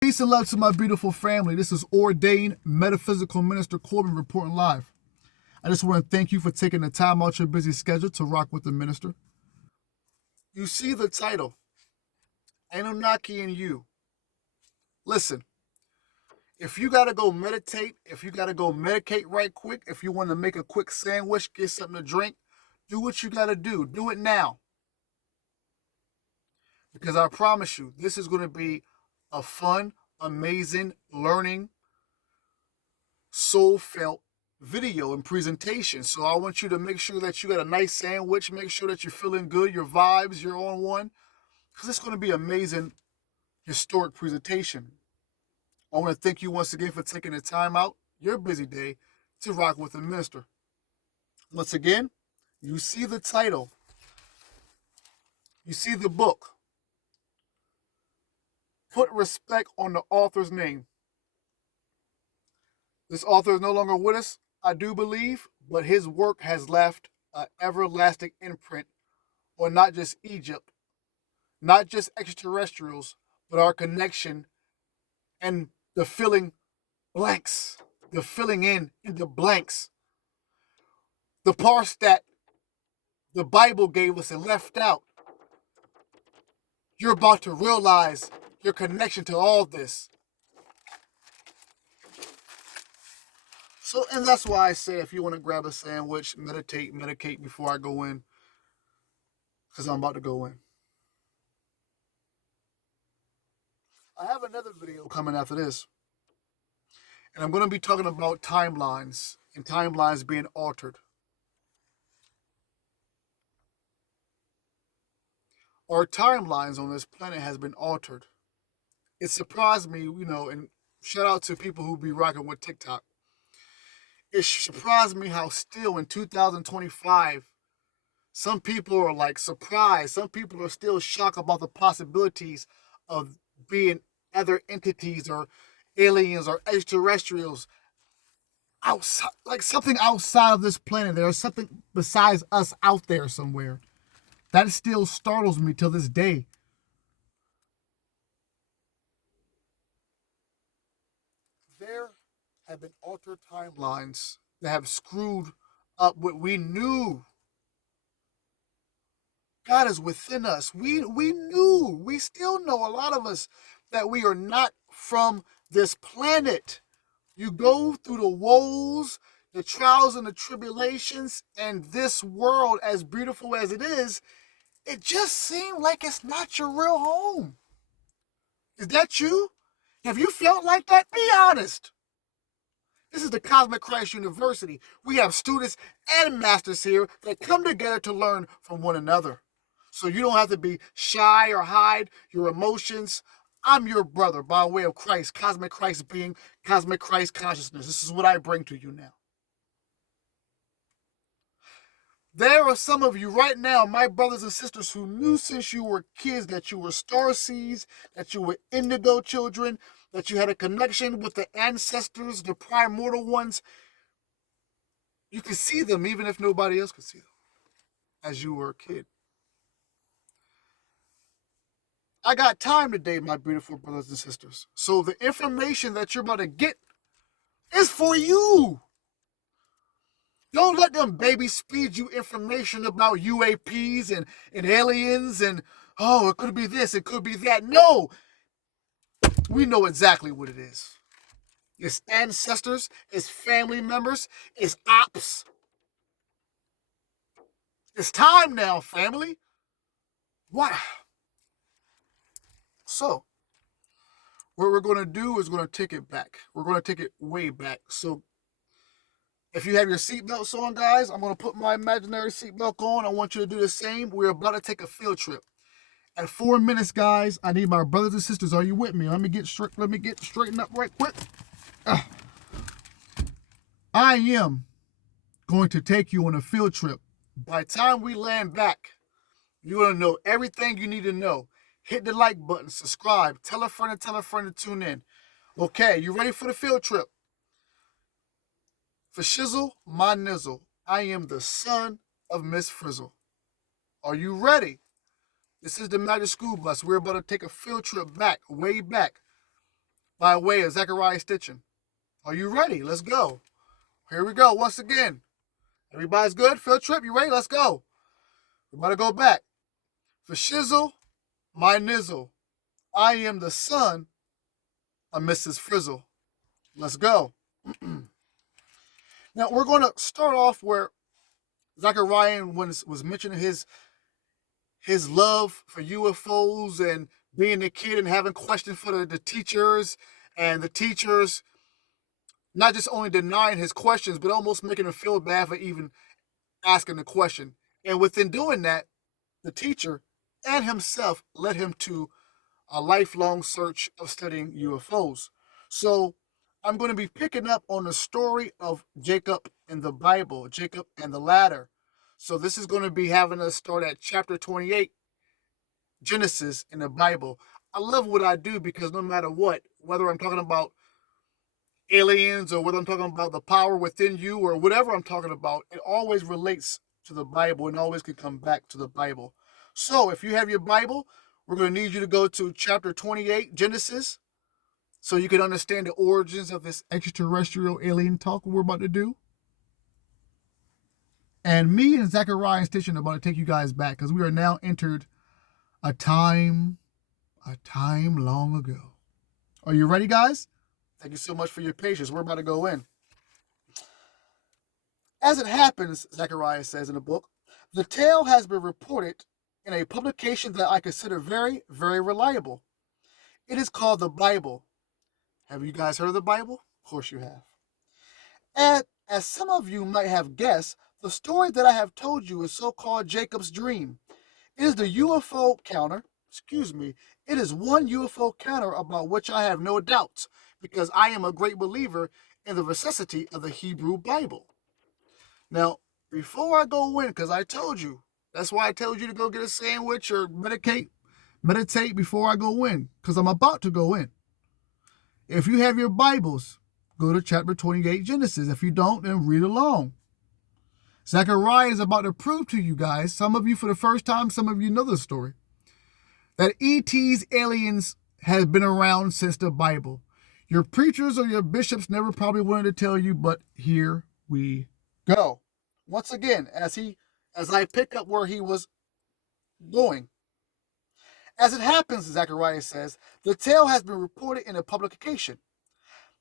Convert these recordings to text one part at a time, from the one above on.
Peace and love to my beautiful family. This is ordained metaphysical minister Corbin reporting live. I just want to thank you for taking the time out your busy schedule to rock with the minister. You see the title, Anunnaki and You. Listen, if you got to go meditate, if you got to go medicate right quick, if you want to make a quick sandwich, get something to drink, do what you got to do. Do it now. Because I promise you, this is going to be a fun, amazing, learning, soul felt video and presentation. So I want you to make sure that you got a nice sandwich, make sure that you're feeling good, your vibes, you're on one, because it's going to be an amazing, historic presentation. I want to thank you once again for taking the time out, your busy day, to rock with the minister. Once again, you see the title, you see the book. Put respect on the author's name. This author is no longer with us, I do believe, but his work has left an everlasting imprint on not just Egypt, not just extraterrestrials, but our connection and the filling blanks, the filling in the blanks, the parts that the Bible gave us and left out. You're about to realize your connection to all this. So, and that's why I say if you want to grab a sandwich, medicate before I go in, because I'm about to go in. I have another video coming after this, and I'm going to be talking about timelines and timelines being altered. Our timelines on this planet has been altered. It surprised me, and shout out to people who be rocking with TikTok. It surprised me how still in 2025, some people are like surprised. Some people are still shocked about the possibilities of being other entities or aliens or extraterrestrials outside, like something outside of this planet. There's something besides us out there somewhere. That still startles me till this day. There have been altered timelines that have screwed up what we knew. God is within us. We still know, a lot of us, that we are not from this planet. You go through the woes, the trials, and the tribulations, and this world, as beautiful as it is, it just seems like it's not your real home. Is that you? Have you felt like that? Be honest. This is the Cosmic Christ University. We have students and masters here that come together to learn from one another. So you don't have to be shy or hide your emotions. I'm your brother by way of Christ, Cosmic Christ being, Cosmic Christ consciousness. This is what I bring to you now. There are some of you right now, my brothers and sisters, who knew since you were kids that you were star seeds, that you were indigo children, that you had a connection with the ancestors, the primordial ones. You could see them even if nobody else could see them as you were a kid. I got time today, my beautiful brothers and sisters. So the information that you're about to get is for you. Don't let them babies speed you information about UAPs and aliens and, oh, it could be this, it could be that. No, we know exactly what it is. It's ancestors, it's family members, it's ops. It's time now, family. What? So, what we're going to do is going to take it back. We're going to take it way back. So, if you have your seatbelts on, guys, I'm going to put my imaginary seatbelt on. I want you to do the same. We're about to take a field trip. At 4 minutes, guys, I need my brothers and sisters. Are you with me? Let me get straightened up right quick. I am going to take you on a field trip. By the time we land back, you're going to know everything you need to know. Hit the like button, subscribe, tell a friend to tune in. Okay, you ready for the field trip? For shizzle, my nizzle, I am the son of Miss Frizzle. Are you ready? This is the Magic School Bus. We're about to take a field trip back, way back. by way of Zechariah Stitchin. Are you ready? Let's go. Here we go once again. Everybody's good? Field trip, you ready? Let's go. We're about to go back. For shizzle, my nizzle. I am the son of Mrs. Frizzle. Let's go. Now, we're going to start off where Zechariah was mentioning his love for UFOs and being a kid and having questions for the teachers, and the teachers not just only denying his questions, but almost making him feel bad for even asking the question. And within doing that, the teacher and himself led him to a lifelong search of studying UFOs. So I'm going to be picking up on the story of Jacob in the Bible, Jacob and the ladder. So this is going to be having us start at chapter 28, Genesis in the Bible. I love what I do because no matter what, whether I'm talking about aliens or whether I'm talking about the power within you or whatever I'm talking about, it always relates to the Bible and always can come back to the Bible. So if you have your Bible, we're going to need you to go to chapter 28, Genesis, so you can understand the origins of this extraterrestrial alien talk we're about to do. And me and Zechariah Stitchin are about to take you guys back because we are now entered a time long ago. Are you ready, guys? Thank you so much for your patience. We're about to go in. As it happens, Zechariah says in the book, the tale has been reported in a publication that I consider very, very reliable. It is called the Bible. Have you guys heard of the Bible? Of course you have. And as some of you might have guessed, the story that I have told you is so-called Jacob's dream. It is the UFO counter, it is one UFO counter about which I have no doubts, because I am a great believer in the veracity of the Hebrew Bible. Now, before I go in, because I told you, that's why I told you to go get a sandwich or meditate before I go in, because I'm about to go in. If you have your Bibles, go to chapter 28, Genesis. If you don't, then read along. Zechariah is about to prove to you guys, some of you for the first time, some of you know the story, that ET's aliens have been around since the Bible. Your preachers or your bishops never probably wanted to tell you, but here we go. Once again, as I pick up where he was going. As it happens, Zechariah says, the tale has been reported in a publication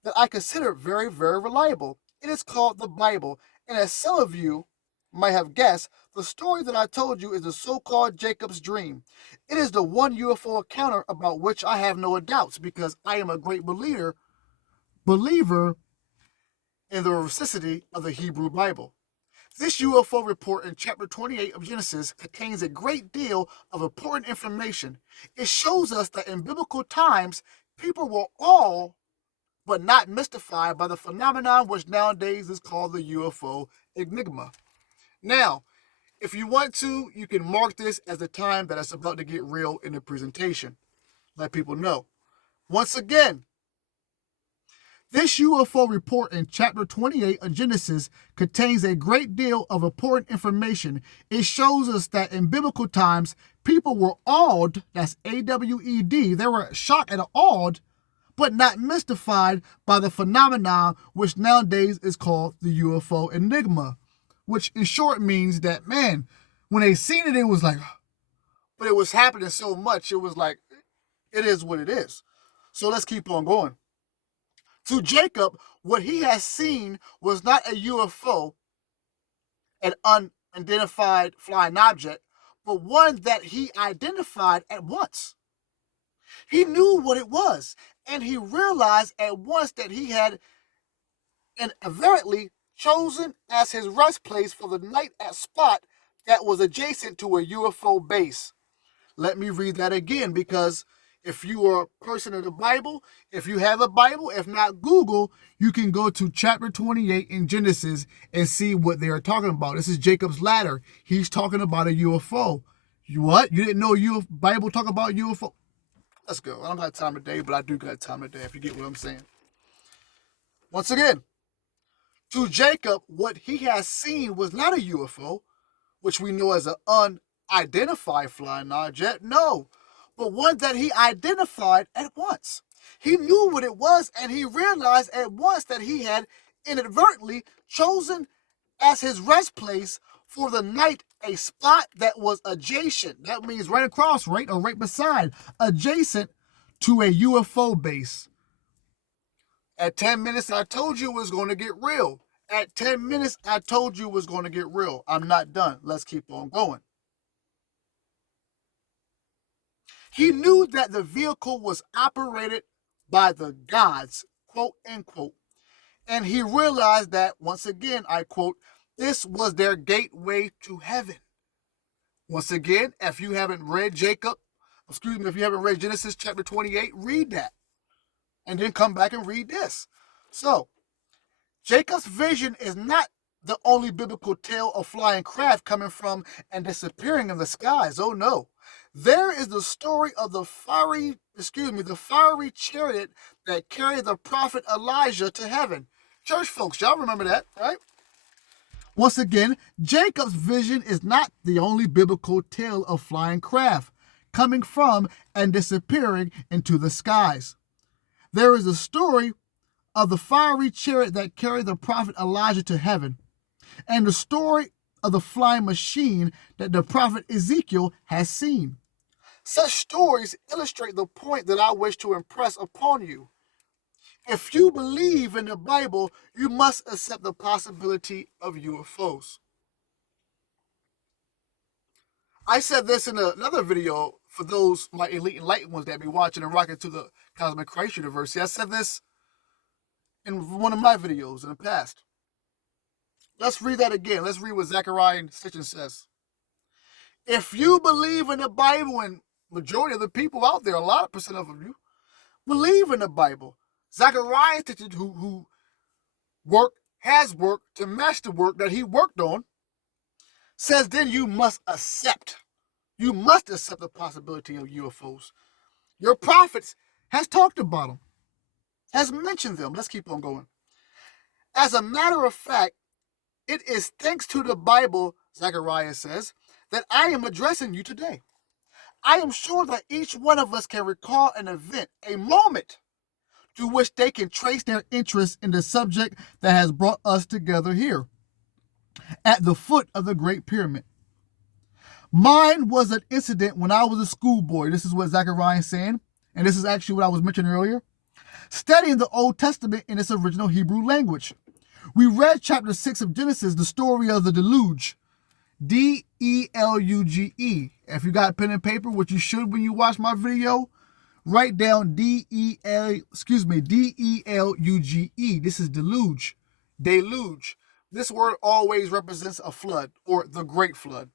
that I consider very, very reliable. It is called the Bible, and as some of you might have guessed, the story that I told you is the so-called Jacob's dream. It is the one UFO encounter about which I have no doubts, because I am a great believer in the veracity of the Hebrew Bible. This UFO report in chapter 28 of Genesis contains a great deal of important information. It shows us that in biblical times, people were all but not mystified by the phenomenon which nowadays is called the UFO enigma. Now, if you want to, you can mark this as the time that it's about to get real in the presentation. Let people know. Once again, this UFO report in chapter 28 of Genesis contains a great deal of important information. It shows us that in biblical times, people were awed, that's A-W-E-D, they were shocked and awed, but not mystified by the phenomenon which nowadays is called the UFO enigma, which in short means that, man, when they seen it, it was like, but it was happening so much, it was like, it is what it is. So let's keep on going. To Jacob, what he has seen was not a UFO, an unidentified flying object, but one that he identified at once. He knew what it was, and he realized at once that he had inadvertently chosen as his rest place for the night at spot that was adjacent to a UFO base. Let me read that again, because if you are a person of the Bible, if you have a Bible, if not Google, you can go to chapter 28 in Genesis and see what they are talking about. This is Jacob's ladder. He's talking about a UFO. What? You didn't know Bible talk about UFO? Let's go. I don't got time today, but I do got time today, if you get what I'm saying. Once again, to Jacob, what he has seen was not a UFO, which we know as an unidentified flying object. No, but one that he identified at once. He knew what it was, and he realized at once that he had inadvertently chosen as his rest place for the night a spot that was adjacent. That means right across, right, or right beside, adjacent to a UFO base. At 10 minutes, I told you it was going to get real. At 10 minutes, I told you it was going to get real. I'm not done. Let's keep on going. He knew that the vehicle was operated by the gods, quote unquote. And he realized that, once again, I quote, this was their gateway to heaven. Once again, if you haven't read if you haven't read Genesis chapter 28, read that. And then come back and read this. So, Jacob's vision is not the only biblical tale of flying craft coming from and disappearing in the skies. Oh no. There is the story of the fiery chariot that carried the prophet Elijah to heaven. Church folks, y'all remember that, right? Once again, Jacob's vision is not the only biblical tale of flying craft coming from and disappearing into the skies. There is a story of the fiery chariot that carried the prophet Elijah to heaven, and the story of the flying machine that the prophet Ezekiel has seen. Such stories illustrate the point that I wish to impress upon you. If you believe in the Bible, you must accept the possibility of UFOs. I said this in another video for those, my elite enlightened ones that be watching and rocking to the Cosmic Christ University. I said this in one of my videos in the past. Let's read that again. Let's read what Zechariah and Stitchen says. If you believe in the Bible, and majority of the people out there, a lot of percent of you, believe in the Bible. Zechariah Stitchen, who has worked to match the work that he worked on, says then you must accept the possibility of UFOs. Your prophets has talked about them, has mentioned them. Let's keep on going. As a matter of fact, it is thanks to the Bible, Zechariah says, that I am addressing you today. I am sure that each one of us can recall an event, a moment, to which they can trace their interest in the subject that has brought us together here, at the foot of the Great Pyramid. Mine was an incident when I was a schoolboy. This is what Zechariah is saying, and this is actually what I was mentioning earlier. Studying the Old Testament in its original Hebrew language. We read chapter 6 of Genesis, the story of the deluge. D-E-L-U-G-E. If you got pen and paper, which you should when you watch my video, write down D-E-L-U-G-E. This is deluge. Deluge. This word always represents a flood or the great flood.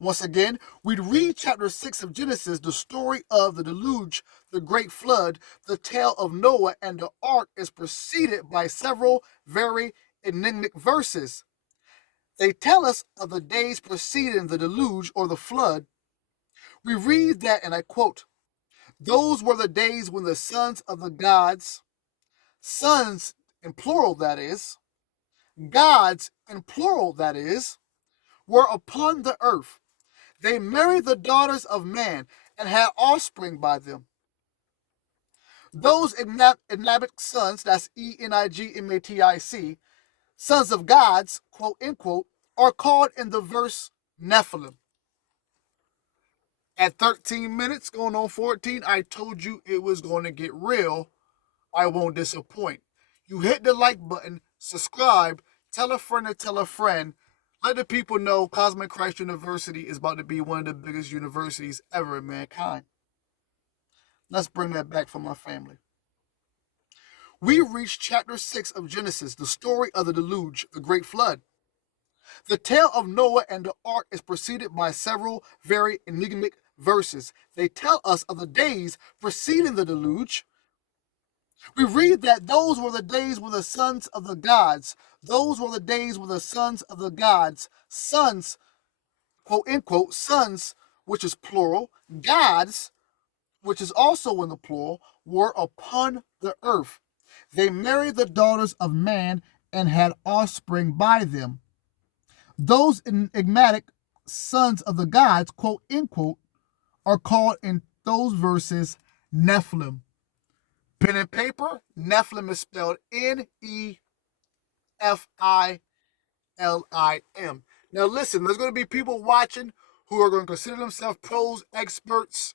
Once again, we'd read chapter 6 of Genesis, the story of the deluge, the great flood. The tale of Noah and the ark is preceded by several very enigmatic verses. They tell us of the days preceding the deluge or the flood. We read that, and I quote, those were the days when the sons of the gods, sons in plural that is, gods in plural that is, were upon the earth. They married the daughters of man and had offspring by them. Those Enigmatic sons, that's Enigmatic, sons of gods, quote unquote, are called in the verse Nephilim. At 13 minutes, going on 14, I told you it was going to get real. I won't disappoint. You hit the like button, subscribe, tell a friend to tell a friend. Let the people know Cosmic Christ University is about to be one of the biggest universities ever in mankind. Let's bring that back for my family. We reached chapter 6 of Genesis, the story of the deluge, the great flood. The tale of Noah and the ark is preceded by several very enigmatic verses. They tell us of the days preceding the deluge. We read that those were the days when the sons of the gods, sons, quote unquote, sons, which is plural, gods, which is also in the plural, were upon the earth. They married the daughters of man and had offspring by them. Those enigmatic sons of the gods, quote unquote, are called in those verses Nephilim. Pen and paper, Nephilim is spelled Nephilim. Now listen, there's going to be people watching who are going to consider themselves pros, experts,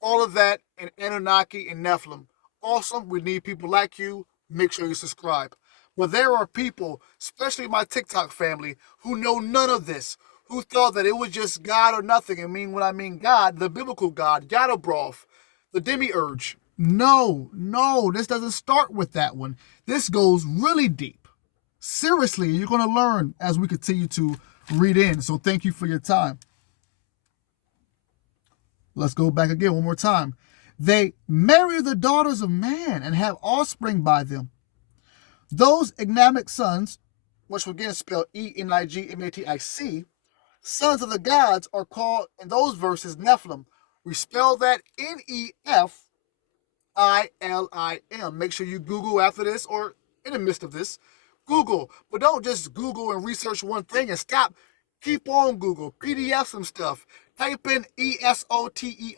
all of that in Anunnaki and Nephilim. Awesome. We need people like you. Make sure you subscribe. But there are people, especially my TikTok family, who know none of this, who thought that it was just God or nothing. When I mean God, the biblical God, Yadabroth, the demiurge. No, this doesn't start with that one. This goes really deep. Seriously, you're going to learn as we continue to read in. So thank you for your time. Let's go back again one more time. They marry the daughters of man and have offspring by them. Those Enigmatic sons, which will again spelled Enigmatic, sons of the gods, are called in those verses Nephilim. We spell that Nefilim. Make sure you Google after this or in the midst of this. Google, but don't just Google and research one thing and stop. Keep on Google, PDF some stuff. Type in Esoteric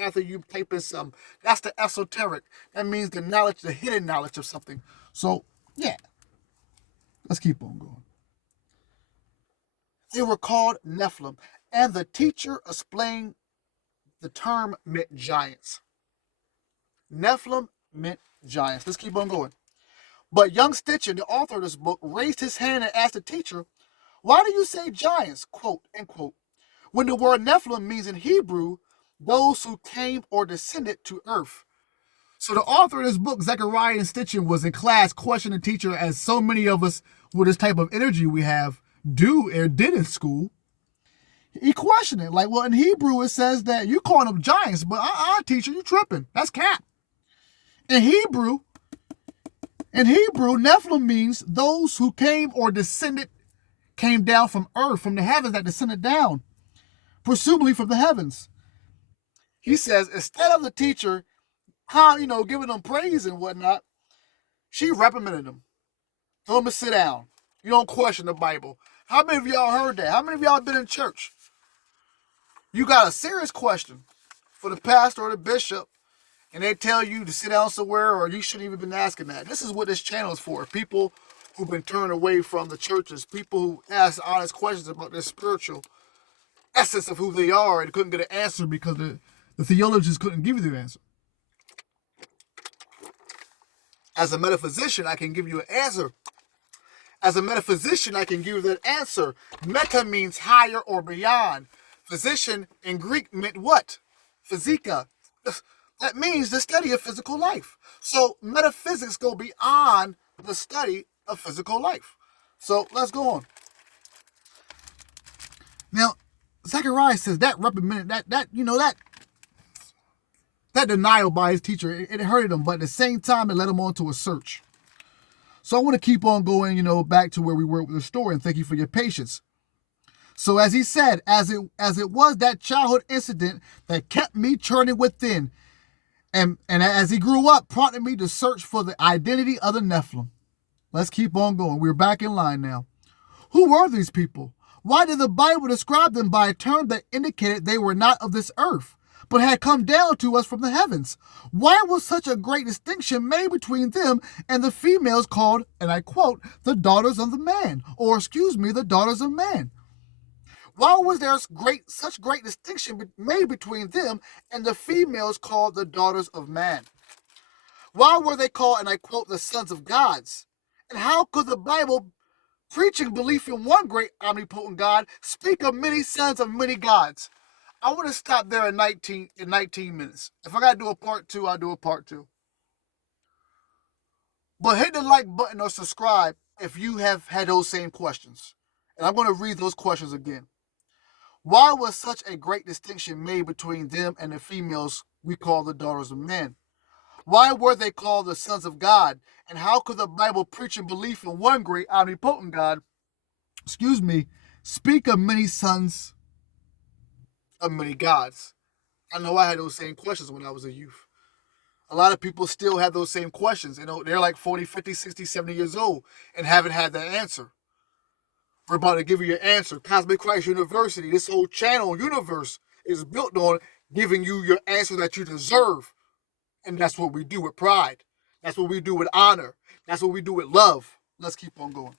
after you type in some. That's the esoteric. That means the knowledge, the hidden knowledge of something. So, yeah. Let's keep on going. They were called Nephilim, and the teacher explained the term meant giants. Nephilim meant giants. Let's keep on going. But young Stitchin, the author of this book, raised his hand and asked the teacher, why do you say giants, quote, end quote, when the word Nephilim means in Hebrew, those who came or descended to earth? So the author of this book, Zechariah and Stitchin, was in class questioning the teacher, as so many of us with this type of energy we have do or did in school. He questioned it, like, well, in Hebrew it says that you calling them giants, but teacher, you tripping. That's cap. In Hebrew, Nephilim means those who came or descended, came down from earth, from the heavens that descended down, presumably from the heavens. He says, instead of the teacher, giving them praise and whatnot, she reprimanded them. Told them to sit down. You don't question the Bible. How many of y'all heard that? How many of y'all been in church? You got a serious question for the pastor or the bishop, and they tell you to sit down somewhere, or you shouldn't even been asking that. This is what this channel is for. People who've been turned away from the churches, people who ask honest questions about their spiritual essence of who they are and couldn't get an answer because the theologians couldn't give you the answer. As a metaphysician, I can give you an answer. As a metaphysician, I can give you that answer. Meta means higher or beyond. Physician in Greek meant what? Physika. That means the study of physical life. So metaphysics go beyond the study of physical life. So let's go on. Now, Zechariah says that reprimanded, that denial by his teacher, it hurted him, but at the same time, it led him on to a search. So I want to keep on going, back to where we were with the story, and thank you for your patience. So as he said, as it was that childhood incident that kept me churning within, and as he grew up, prompted me to search for the identity of the Nephilim. Let's keep on going. We're back in line now. Who were these people? Why did the Bible describe them by a term that indicated they were not of this earth, but had come down to us from the heavens? Why was such a great distinction made between them and the females called, and I quote, the daughters of the man, the daughters of man? Why was there such great distinction made between them and the females called the daughters of man? Why were they called, and I quote, the sons of gods? And how could the Bible, preaching belief in one great omnipotent God, speak of many sons of many gods? I want to stop there in 19 minutes. If I got to do a part 2, I'll do a part 2. But hit the like button or subscribe if you have had those same questions. And I'm going to read those questions again. Why was such a great distinction made between them and the females we call the daughters of men? Why were they called the sons of God? And how could the Bible, preaching belief in one great omnipotent God, speak of many sons of many gods? I know I had those same questions when I was a youth. A lot of people still have those same questions. They're like 40, 50, 60, 70 years old and haven't had that answer. We're about to give you your answer. Cosmic Christ University, this whole channel universe is built on giving you your answer that you deserve. And that's what we do with pride. That's what we do with honor. That's what we do with love. Let's keep on going.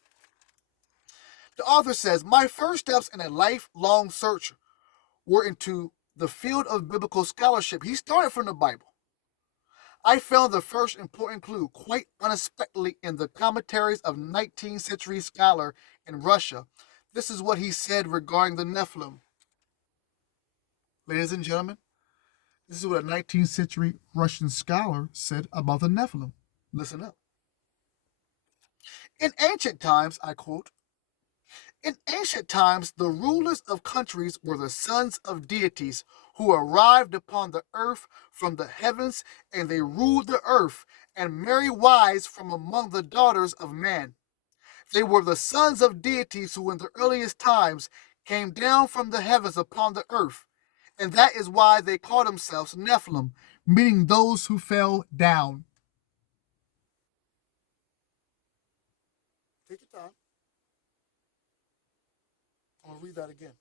The author says, my first steps in a lifelong search were into the field of biblical scholarship. He started from the Bible. I found the first important clue quite unexpectedly in the commentaries of 19th century scholar in Russia. This is what he said regarding the Nephilim. Ladies and gentlemen, this is what a 19th century Russian scholar said about the Nephilim. Listen up. In ancient times, I quote, in ancient times, the rulers of countries were the sons of deities who arrived upon the earth from the heavens, and they ruled the earth and married wives from among the daughters of man. They were the sons of deities who in the earliest times came down from the heavens upon the earth, and that is why they call themselves Nephilim, meaning those who fell down. Take your time. I'll read that again.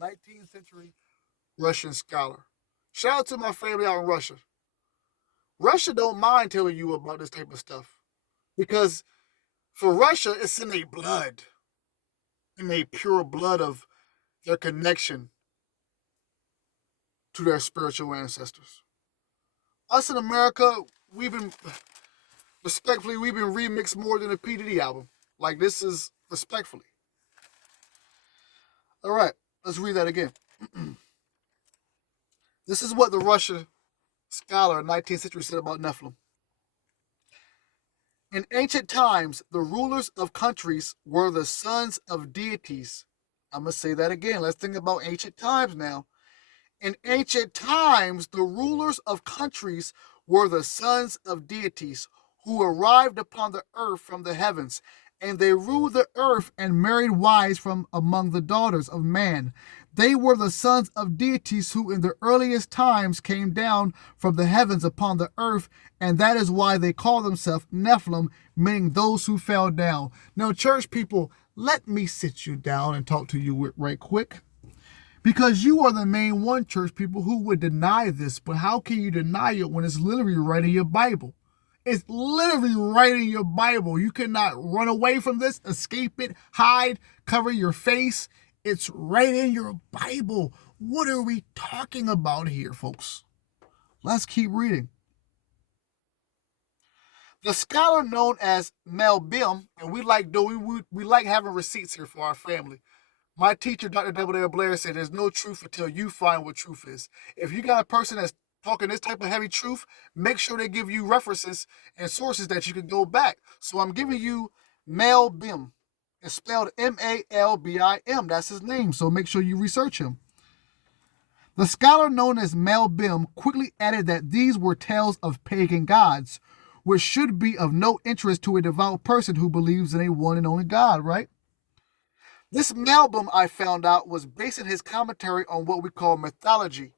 19th century Russian scholar. Shout out to my family out in Russia. Russia don't mind telling you about this type of stuff because for Russia, it's in their blood, in their pure blood of their connection to their spiritual ancestors. Us in America, we've been remixed more than a P. Diddy album. Like, this is respectfully. All right, let's read that again. This is what the Russian scholar in 19th century said about Nephilim. In ancient times, the rulers of countries were the sons of deities. I'm going to say that again. Let's think about ancient times now. In ancient times, the rulers of countries were the sons of deities who arrived upon the earth from the heavens, and they ruled the earth and married wives from among the daughters of man. They were the sons of deities who in the earliest times came down from the heavens upon the earth, and that is why they call themselves Nephilim, meaning those who fell down. Now, church people, let me sit you down and talk to you right quick. Because you are the main one, church people, who would deny this. But how can you deny it when it's literally right in your Bible? It's literally right in your Bible. You cannot run away from this, escape it, hide, cover your face. It's right in your Bible. What are we talking about here, folks? Let's keep reading. The scholar known as Mel Bim, and we like having receipts here for our family. My teacher, Dr. W. Blair, said there's no truth until you find what truth is. If you got a person that's talking this type of heavy truth, make sure they give you references and sources that you can go back. So I'm giving you Mel Bim. It's spelled M-A-L-B-I-M. That's his name, so make sure you research him. The scholar known as Mel Bim quickly added that these were tales of pagan gods, which should be of no interest to a devout person who believes in a one and only God, right? This Malbim, I found out, was basing his commentary on what we call mythology.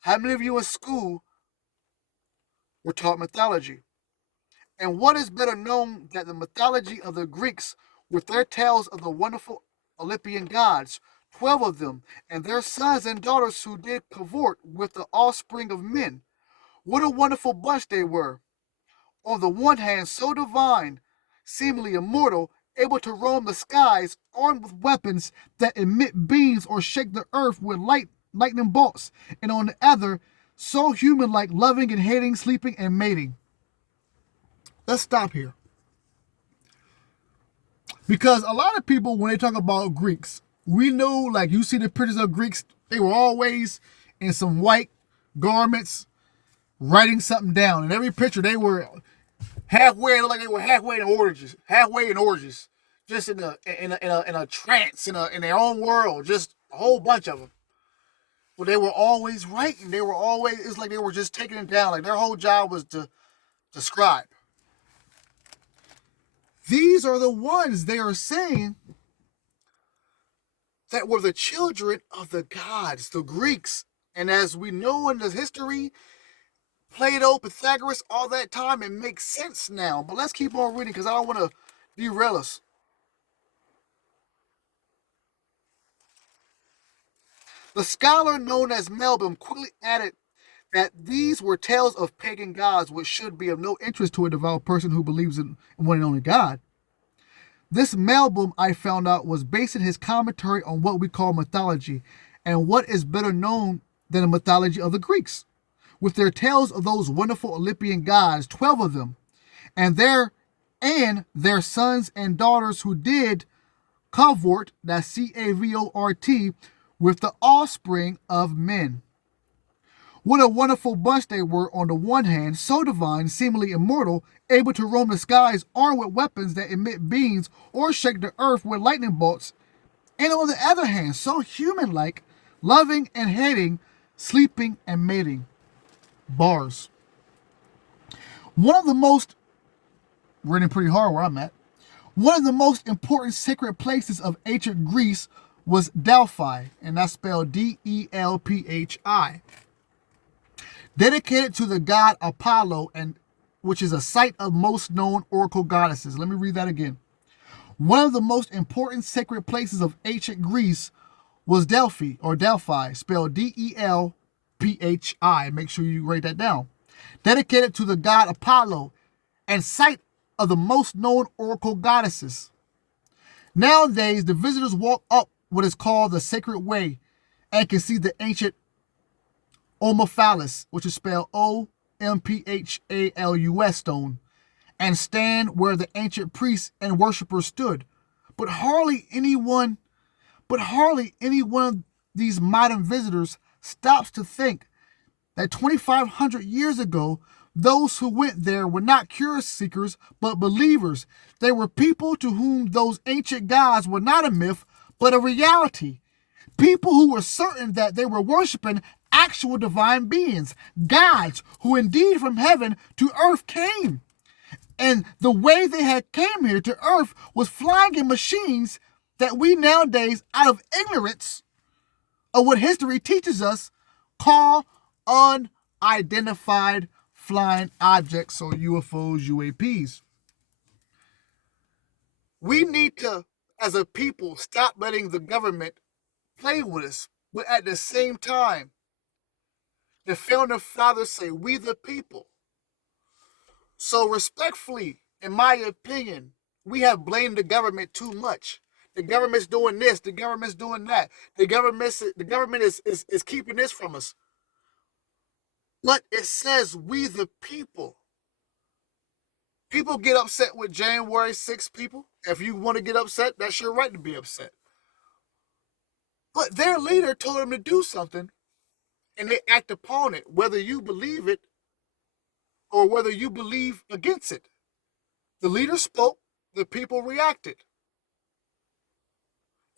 How many of you in school were taught mythology? And what is better known than the mythology of the Greeks with their tales of the wonderful Olympian gods, 12 of them, and their sons and daughters who did cavort with the offspring of men? What a wonderful bunch they were. On the one hand, so divine, seemingly immortal, able to roam the skies, armed with weapons that emit beams or shake the earth with lightning bolts, and on the other, so human-like, loving and hating, sleeping and mating. Let's stop here. Because a lot of people, when they talk about Greeks, we know, like, you see the pictures of Greeks, they were always in some white garments, writing something down. In every picture, they were halfway in orgies, just in a trance, in their own world, just a whole bunch of them. But they were always writing. It's like they were just taking it down. Like their whole job was to scribe. These are the ones they are saying that were the children of the gods, the Greeks. And as we know in the history, Plato, Pythagoras, all that time, it makes sense now. But let's keep on reading because I don't want to derail us. The scholar known as Melbourne quickly added that these were tales of pagan gods which should be of no interest to a devout person who believes in one and only God. This Melbourne, I found out, was basing his commentary on what we call mythology, and what is better known than the mythology of the Greeks, with their tales of those wonderful Olympian gods, 12 of them, and their sons and daughters who did cavort, that's C-A-V-O-R-T, with the offspring of men. What a wonderful bunch they were on the one hand, so divine, seemingly immortal, able to roam the skies armed with weapons that emit beams or shake the earth with lightning bolts, and on the other hand, so human-like, loving and hating, sleeping and mating. Bars. One of the most, reading pretty hard where I'm at, one of the most important sacred places of ancient Greece was Delphi, and that's spelled D-E-L-P-H-I. Dedicated to the god Apollo, and which is a site of most known oracle goddesses. Let me read that again. One of the most important sacred places of ancient Greece was Delphi, spelled D-E-L-P-H-I. Make sure you write that down. Dedicated to the god Apollo, and site of the most known oracle goddesses. Nowadays, the visitors walk up what is called the Sacred Way and can see the ancient Omphalos, which is spelled O-M-P-H-A-L-U-S stone, and stand where the ancient priests and worshippers stood. But hardly any one of these modern visitors stops to think that 2,500 years ago, those who went there were not curious seekers, but believers. They were people to whom those ancient gods were not a myth, but a reality. People who were certain that they were worshiping actual divine beings, gods who indeed from heaven to earth came. And the way they had came here to earth was flying in machines that we nowadays, out of ignorance of what history teaches us, call unidentified flying objects, or UFOs, UAPs. We need to, as a people, stop letting the government play with us. But at the same time, the founding fathers say, we the people. So respectfully, in my opinion, we have blamed the government too much. The government's doing this, the government's doing that. The government is keeping this from us. But it says we the people. People get upset with January 6th, people. If you want to get upset, that's your right to be upset. But their leader told them to do something, and they act upon it, whether you believe it or whether you believe against it. The leader spoke, the people reacted.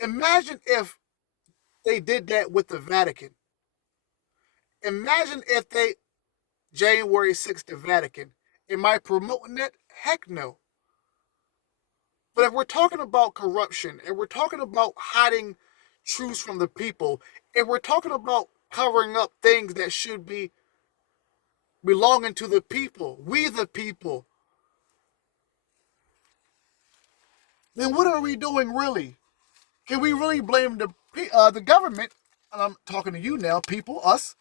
Imagine if they did that with the Vatican. Imagine if they, January 6th, the Vatican. Am I promoting that? Heck no. But if we're talking about corruption, and we're talking about hiding truths from the people, and we're talking about covering up things that should be belonging to the people, we the people, then what are we doing really? Can we really blame the government? And I'm talking to you now, people, us.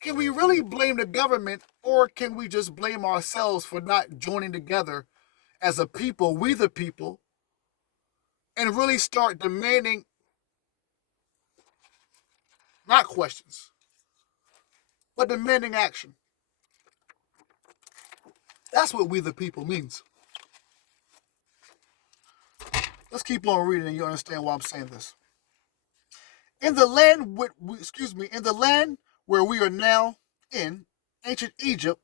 Can we really blame the government, or can we just blame ourselves for not joining together as a people, we the people, and really start demanding, not questions, but demanding action? That's what we the people means. Let's keep on reading and you understand why I'm saying this. In the land where we are now in, ancient Egypt,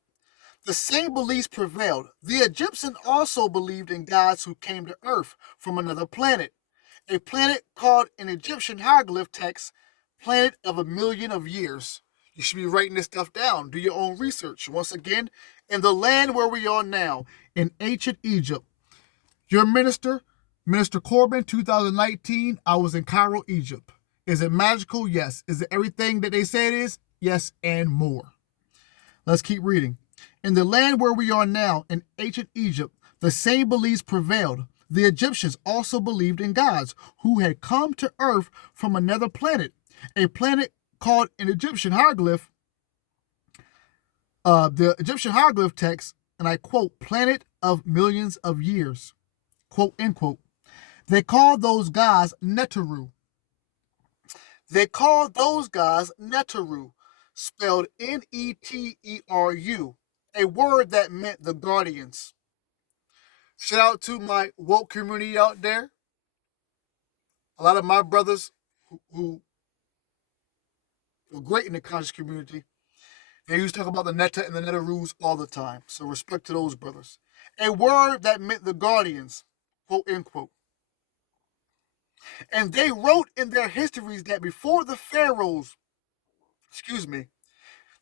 the same beliefs prevailed. The Egyptians also believed in gods who came to earth from another planet, a planet called in Egyptian hieroglyph text, planet of 1,000,000 of years. You should be writing this stuff down. Do your own research. Once again, in the land where we are now, in ancient Egypt, your Minister Corbin, 2019, I was in Cairo, Egypt. Is it magical? Yes. Is it everything that they say it is? Yes, and more. Let's keep reading. In the land where we are now, in ancient Egypt, the same beliefs prevailed. The Egyptians also believed in gods who had come to earth from another planet, a planet called an Egyptian hieroglyph, the Egyptian hieroglyph text, and I quote, planet of millions of years, quote, end quote. They called those guys Neteru. They called those guys Neteru, spelled Neteru, a word that meant the guardians. Shout out to my woke community out there. A lot of my brothers who were great in the conscious community, they used to talk about the Netta and the Neterus all the time. So respect to those brothers. A word that meant the guardians, quote, end quote. And they wrote in their histories that before the pharaohs,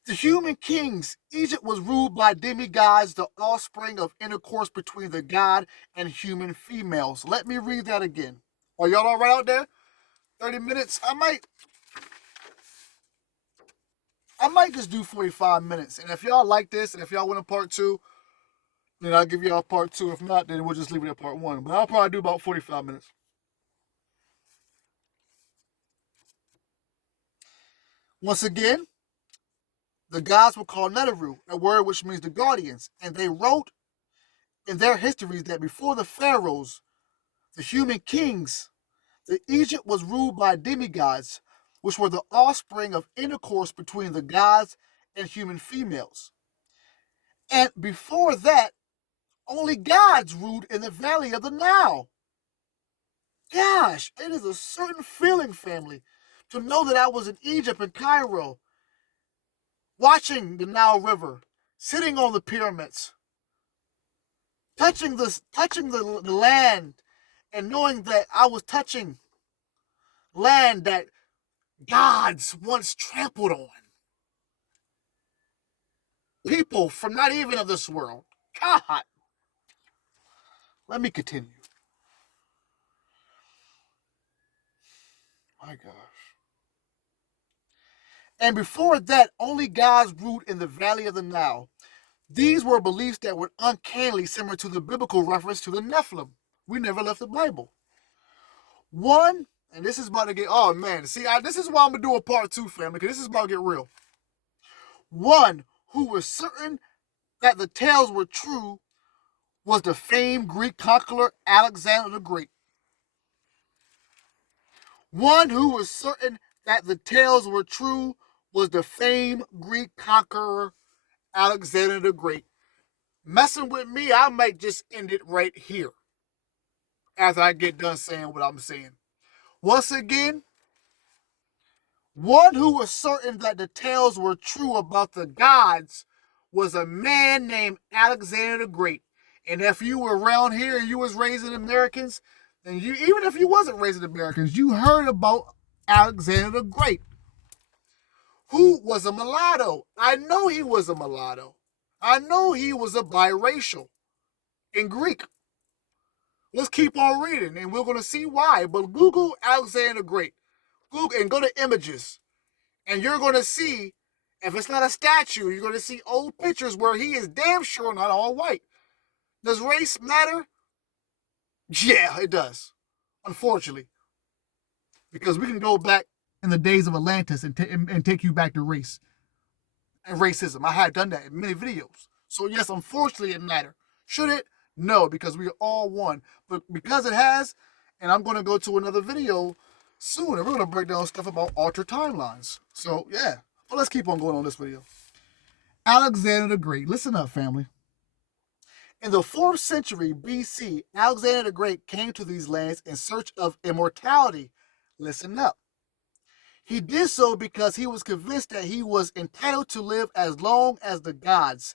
the human kings, Egypt was ruled by demigods, the offspring of intercourse between the god and human females. Let me read that again. Are y'all all right out there? 30 minutes. I might just do 45 minutes. And if y'all like this, and if y'all want a part two, then I'll give y'all part two. If not, then we'll just leave it at part one. But I'll probably do about 45 minutes. Once again, the gods were called Neteru, a word which means the guardians, and they wrote in their histories that before the pharaohs, the human kings, the Egypt was ruled by demigods, which were the offspring of intercourse between the gods and human females. And before that, only gods ruled in the valley of the Nile. Gosh, it is a certain feeling, family, to know that I was in Egypt and Cairo, watching the Nile River, sitting on the pyramids, touching the land, and knowing that I was touching land that gods once trampled on. People from not even of this world. God. Let me continue. My gosh. And before that, only gods ruled in the valley of the Nile. These were beliefs that were uncannily similar to the biblical reference to the Nephilim. We never left the Bible. One, and this is about to get, oh man, see, this is why I'm going to do a part two, family, because this is about to get real. One who was certain that the tales were true was the famed Greek conqueror Alexander the Great. One who was certain that the tales were true was the famed Greek conqueror Alexander the Great. Messing with me, I might just end it right here after I get done saying what I'm saying. Once again, one who was certain that the tales were true about the gods was a man named Alexander the Great. And if you were around here and you was raising Americans, and you, even if you wasn't raising Americans, you heard about Alexander the Great, who was a mulatto. I know he was a mulatto. I know he was a biracial in Greek. Let's keep on reading, and we're going to see why. But Google Alexander the Great. Google and go to images, and you're going to see, if it's not a statue, you're going to see old pictures where he is damn sure not all white. Does race matter? Yeah, it does. Unfortunately. Because we can go back in the days of Atlantis and take you back to race and racism. I have done that in many videos. So yes, unfortunately it matters. Should it? No, because we are all one. But because it has, and I'm going to go to another video soon, and we're going to break down stuff about altered timelines. So yeah, but let's keep on going on this video. Alexander the Great. Listen up, family. In the 4th century BC, Alexander the Great came to these lands in search of immortality. Listen up. He did so because he was convinced that he was entitled to live as long as the gods.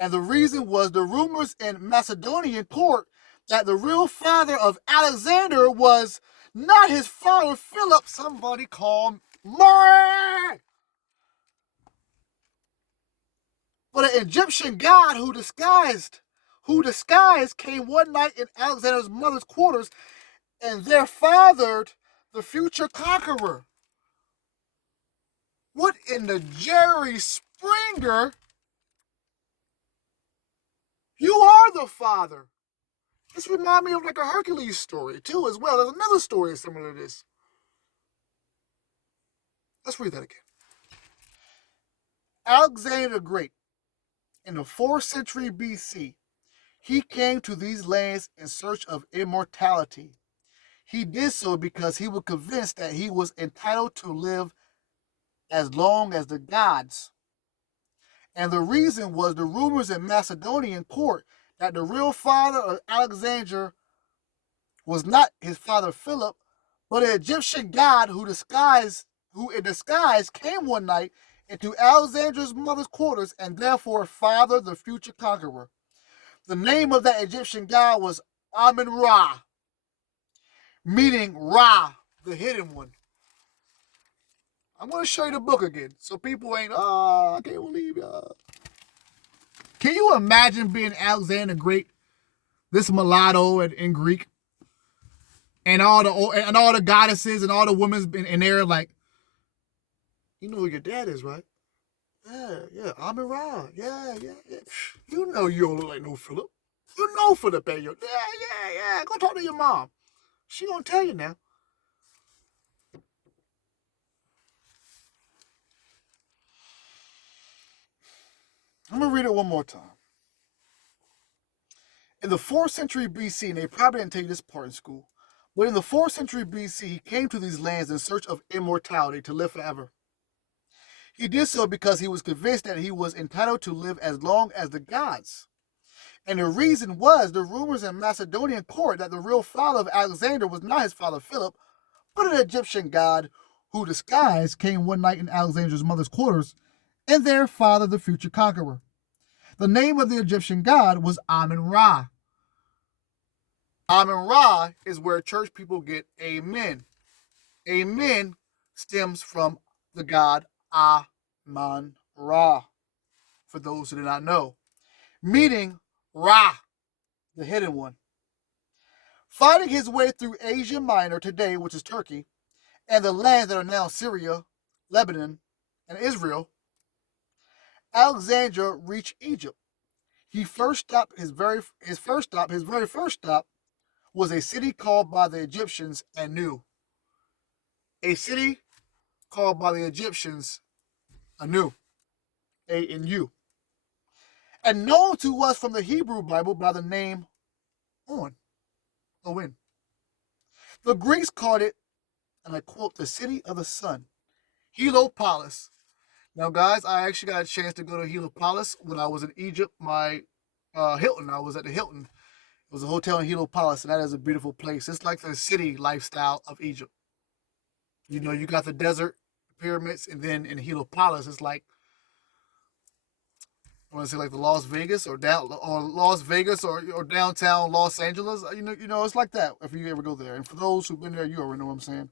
And the reason was the rumors in Macedonian court that the real father of Alexander was not his father Philip, somebody called Murray, but an Egyptian god who disguised came one night in Alexander's mother's quarters and there fathered the future conqueror. What in the Jerry Springer? You are the father. This reminds me of like a Hercules story too as well. There's another story similar to this. Let's read that again. Alexander the Great, in the 4th century BC, he came to these lands in search of immortality. He did so because he was convinced that he was entitled to live as long as the gods. And the reason was the rumors in Macedonian court that the real father of Alexander was not his father Philip, but an Egyptian god who in disguise came one night into Alexander's mother's quarters and therefore fathered the future conqueror. The name of that Egyptian god was Amun-Ra, meaning Ra, the hidden one. I'm going to show you the book again, so people ain't, I can't believe y'all. Can you imagine being Alexander the Great, this mulatto in Greek, and all the goddesses and all the women in there like, you know who your dad is, right? Yeah, Amun-Ra. Yeah. You know you don't look like no Philip. You know Philip ain't your. Yeah. Go talk to your mom. She gonna tell you now. I'm gonna read it one more time. In the 4th century BC, and they probably didn't tell you this part in school, but in the 4th century BC, he came to these lands in search of immortality to live forever. He did so because he was convinced that he was entitled to live as long as the gods. And the reason was the rumors in Macedonian court that the real father of Alexander was not his father Philip, but an Egyptian god who disguised came one night in Alexander's mother's quarters and there fathered the future conqueror. The name of the Egyptian god was Amun-Ra. Amun-Ra is where church people get amen. Amen stems from the god Amun-Ra, for those who do not know, meaning Ra, the hidden one. Fighting his way through Asia Minor today, which is Turkey, and the lands that are now Syria, Lebanon, and Israel, Alexander reached Egypt. His very first stop was a city called by the Egyptians Anu. A city called by the Egyptians Anu, A-N-U, and known to us from the Hebrew Bible by the name On, O-N. The Greeks called it, and I quote, the city of the sun, Heliopolis. Now, guys, I actually got a chance to go to Heliopolis when I was in Egypt. My Hilton, I was at the Hilton. It was a hotel in Heliopolis, and that is a beautiful place. It's like the city lifestyle of Egypt. You know, you got the desert, pyramids, and then in Heliopolis, it's like, I want to say like the Las Vegas or downtown Los Angeles. You know, it's like that if you ever go there. And for those who've been there, you already know what I'm saying.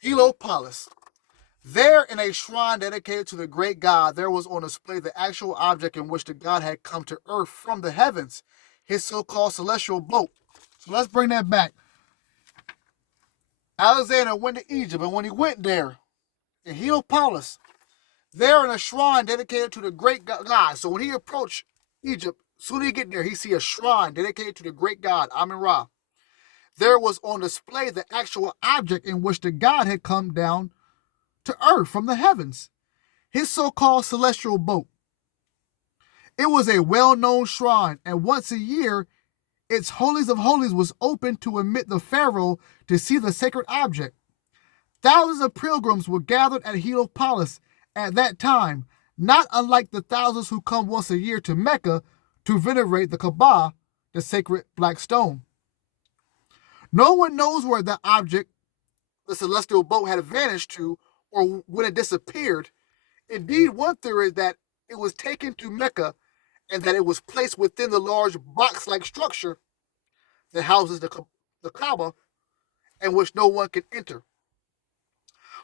Heliopolis. There, in a shrine dedicated to the great god, there was on display the actual object in which the god had come to earth from the heavens, his so-called celestial boat. So let's bring that back. Alexander went to Egypt, and when he went there, in Heliopolis, there in a shrine dedicated to the great god. So when he approached Egypt, soon as he get there, he see a shrine dedicated to the great god, Amun-Ra. There was on display the actual object in which the god had come down to earth from the heavens, his so-called celestial boat. It was a well-known shrine, and once a year, its holies of holies was open to admit the pharaoh to see the sacred object. Thousands of pilgrims were gathered at Heliopolis at that time, not unlike the thousands who come once a year to Mecca to venerate the Kaaba, the sacred black stone. No one knows where the object, the celestial boat, had vanished to or when it disappeared. Indeed, one theory is that it was taken to Mecca and that it was placed within the large box-like structure that houses the Kaaba and which no one can enter.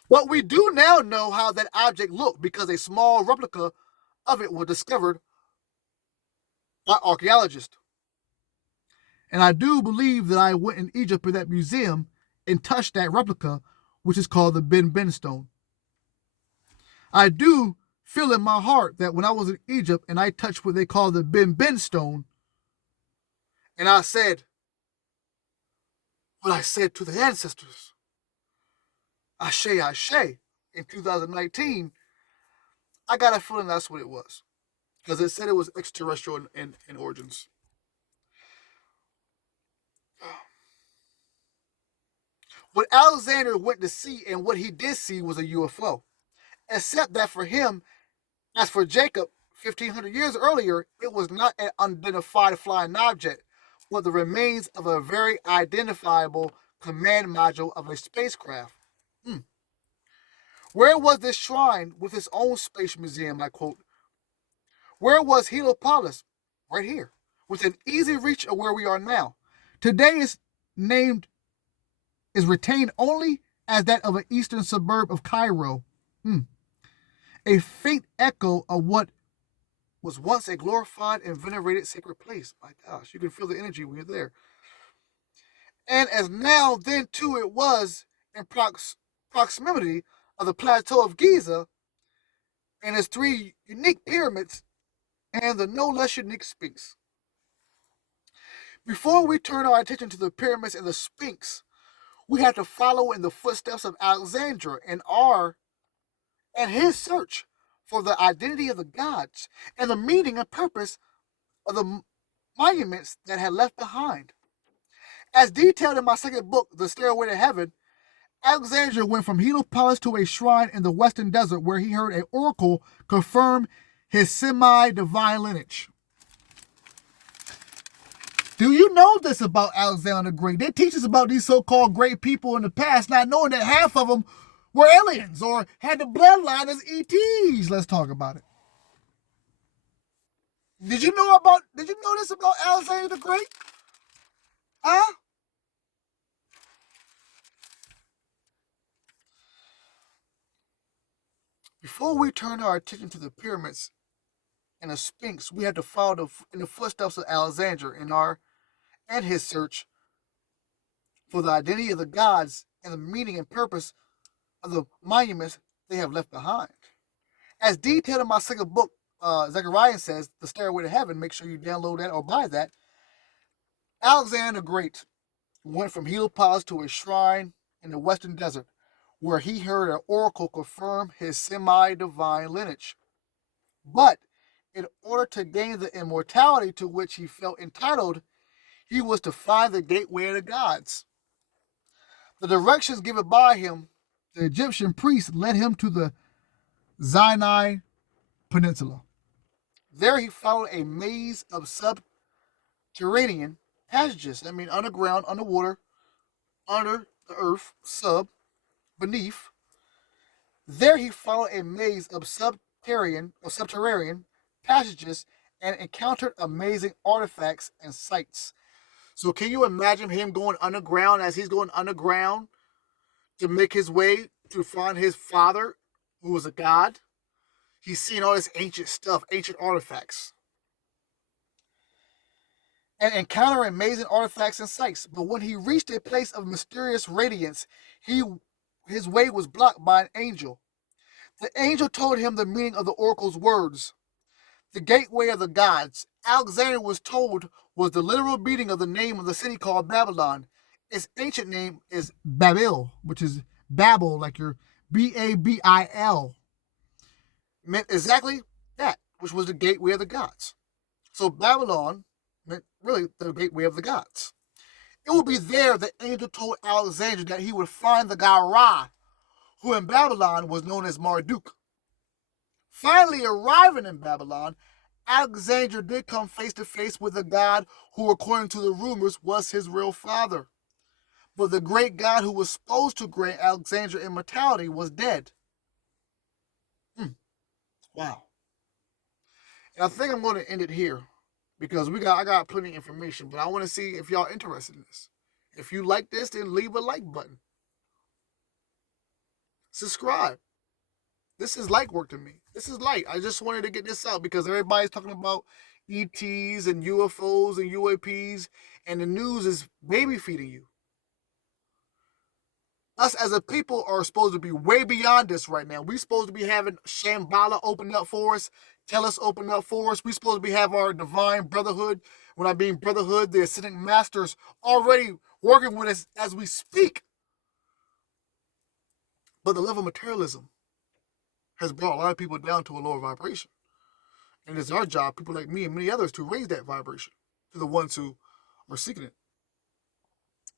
But we do now know how that object looked because a small replica of it was discovered by archaeologists. And I do believe that I went in Egypt in that museum and touched that replica, which is called the Ben stone. I do feel in my heart that when I was in Egypt and I touched what they call the Ben stone, and I said what I said to the ancestors, Ashe, Ashe, in 2019, I got a feeling that's what it was. Because it said it was extraterrestrial in origins. What Alexander went to see and what he did see was a UFO. Except that for him, as for Jacob, 1,500 years earlier, it was not an unidentified flying object, but the remains of a very identifiable command module of a spacecraft. Hmm. Where was this shrine with its own space museum, I quote? Where was Heliopolis? Right here, within easy reach of where we are now. Today is named, is retained only as that of an eastern suburb of Cairo. A faint echo of what was once a glorified and venerated sacred place. My gosh, you can feel the energy when you're there. And as now, then too, it was in proximity of the plateau of Giza and its three unique pyramids and the no less unique Sphinx. Before we turn our attention to the pyramids and the Sphinx, we have to follow in the footsteps of Alexander and his search for the identity of the gods and the meaning and purpose of the monuments that had left behind. As detailed in my second book, The Stairway to Heaven, Alexander went from Heliopolis to a shrine in the western desert where he heard an oracle confirm his semi-divine lineage. Do you know this about Alexander the Great? They teach us about these so-called great people in the past, not knowing that half of them were aliens or had the bloodline as ETs. Let's talk about it. Did you know this about Alexander the Great? Huh? Before we turn our attention to the pyramids and the Sphinx, we have to follow in the footsteps of Alexander and his search for the identity of the gods and the meaning and purpose of the monuments they have left behind. As detailed in my second book, Zechariah says, The Stairway to Heaven, make sure you download that or buy that. Alexander the Great went from Heliopolis to a shrine in the western desert where he heard an oracle confirm his semi-divine lineage. But in order to gain the immortality to which he felt entitled, he was to find the gateway of the gods. The directions given by him, the Egyptian priest led him to the Sinai Peninsula. There he followed a maze of subterranean passages. I mean, underground, underwater, under the earth, beneath. There he followed a maze of subterranean passages and encountered amazing artifacts and sights. So can you imagine him going underground as he's going underground to make his way to find his father, who was a god? He's seeing all this ancient stuff, ancient artifacts, and encountering amazing artifacts and sights. But when he reached a place of mysterious radiance, his way was blocked by an angel. The angel told him the meaning of the oracle's words. The gateway of the gods, Alexander was told, was the literal meaning of the name of the city called Babylon. Its ancient name is Babil, which is Babel, like your Babil. Meant exactly that, which was the gateway of the gods. So Babylon meant really the gateway of the gods. It would be there that angel told Alexander that he would find the god Ra, who in Babylon was known as Marduk. Finally arriving in Babylon, Alexander did come face to face with a god who, according to the rumors, was his real father. But the great god who was supposed to grant Alexander immortality was dead. Wow. And I think I'm going to end it here because I got plenty of information, but I want to see if y'all interested in this. If you like this, then leave a like button. Subscribe. This is light work to me. This is light. I just wanted to get this out because everybody's talking about ETs and UFOs and UAPs, and the news is baby feeding you. Us as a people are supposed to be way beyond this right now. We're supposed to be having Shambhala open up for us, Tellus open up for us. We're supposed to be having our divine brotherhood. When I mean brotherhood, the ascendant masters already working with us as we speak. But the love of materialism has brought a lot of people down to a lower vibration. And it's our job, people like me and many others, to raise that vibration to the ones who are seeking it.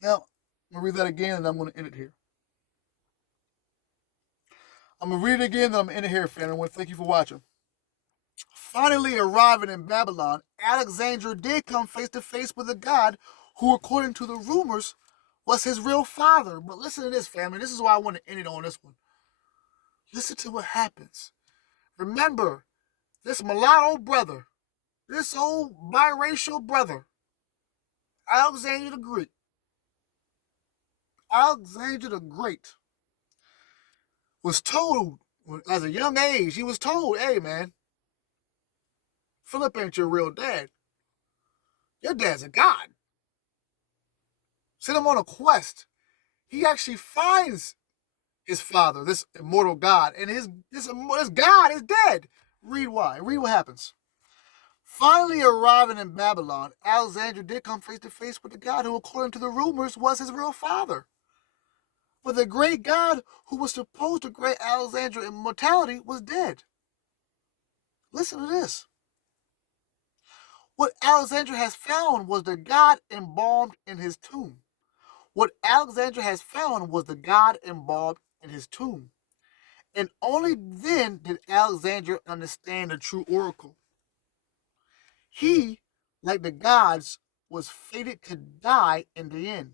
Now, I'm going to read that again and I'm going to end it here. I'm going to read it again and I'm going to end it here, family. I want to thank you for watching. Finally arriving in Babylon, Alexander did come face to face with a god who, according to the rumors, was his real father. But listen to this, family. This is why I want to end it on this one. Listen to what happens. Remember, this mulatto brother, this old biracial brother, Alexander the Great. Alexander the Great was told, as a young age, he was told, hey, man, Philip ain't your real dad. Your dad's a god. Sent him on a quest. He actually finds his father, this immortal god, and this god is dead. Read why. Read what happens. Finally arriving in Babylon, Alexander did come face to face with the god who, according to the rumors, was his real father. But the great god who was supposed to grant Alexander immortality was dead. Listen to this. What Alexander has found was the god embalmed in his tomb. What Alexander has found was the god embalmed in his tomb. And only then did Alexander understand the true oracle. He, like the gods, was fated to die in the end.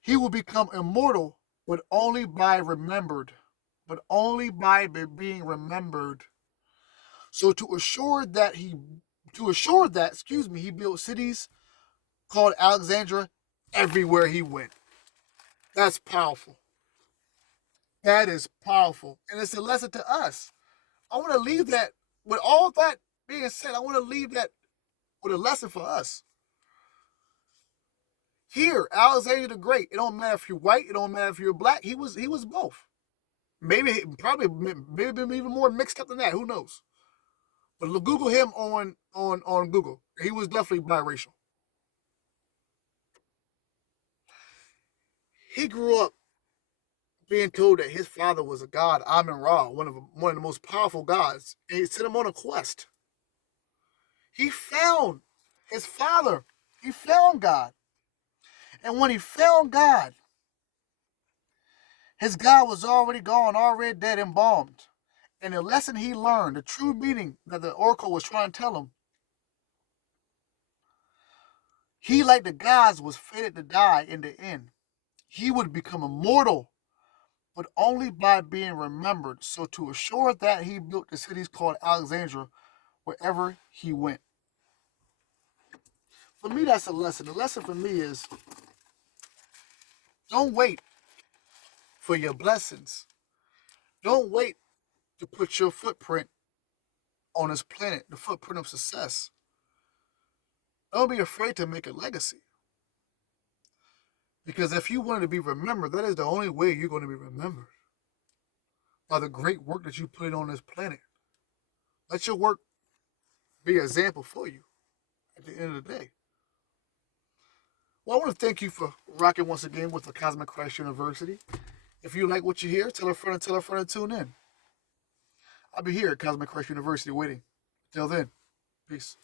He will become immortal, but only by remembered. But only by being remembered. So to assure that, he built cities called Alexandria everywhere he went. That's powerful. That is powerful. And it's a lesson to us. I want to leave that, with all that being said, I want to leave that with a lesson for us. Here, Alexander the Great, it don't matter if you're white, it don't matter if you're black, he was both. Maybe even more mixed up than that, who knows? But Google him on Google. He was definitely biracial. He grew up being told that his father was a god, Amun-Ra, one of the most powerful gods, and he sent him on a quest. He found his father. He found God. And when he found God, his God was already gone, already dead, embalmed. And the lesson he learned, the true meaning that the oracle was trying to tell him, he, like the gods, was fated to die in the end. He would become immortal, but only by being remembered. So to assure that, he built the cities called Alexandria wherever he went. For me, that's a lesson. The lesson for me is, don't wait for your blessings. Don't wait to put your footprint on this planet, the footprint of success. Don't be afraid to make a legacy. Because if you want to be remembered, that is the only way you're going to be remembered. By the great work that you put in on this planet. Let your work be an example for you at the end of the day. Well, I want to thank you for rocking once again with the Cosmic Christ University. If you like what you hear, tell a friend to tune in. I'll be here at Cosmic Christ University waiting. Till then, peace.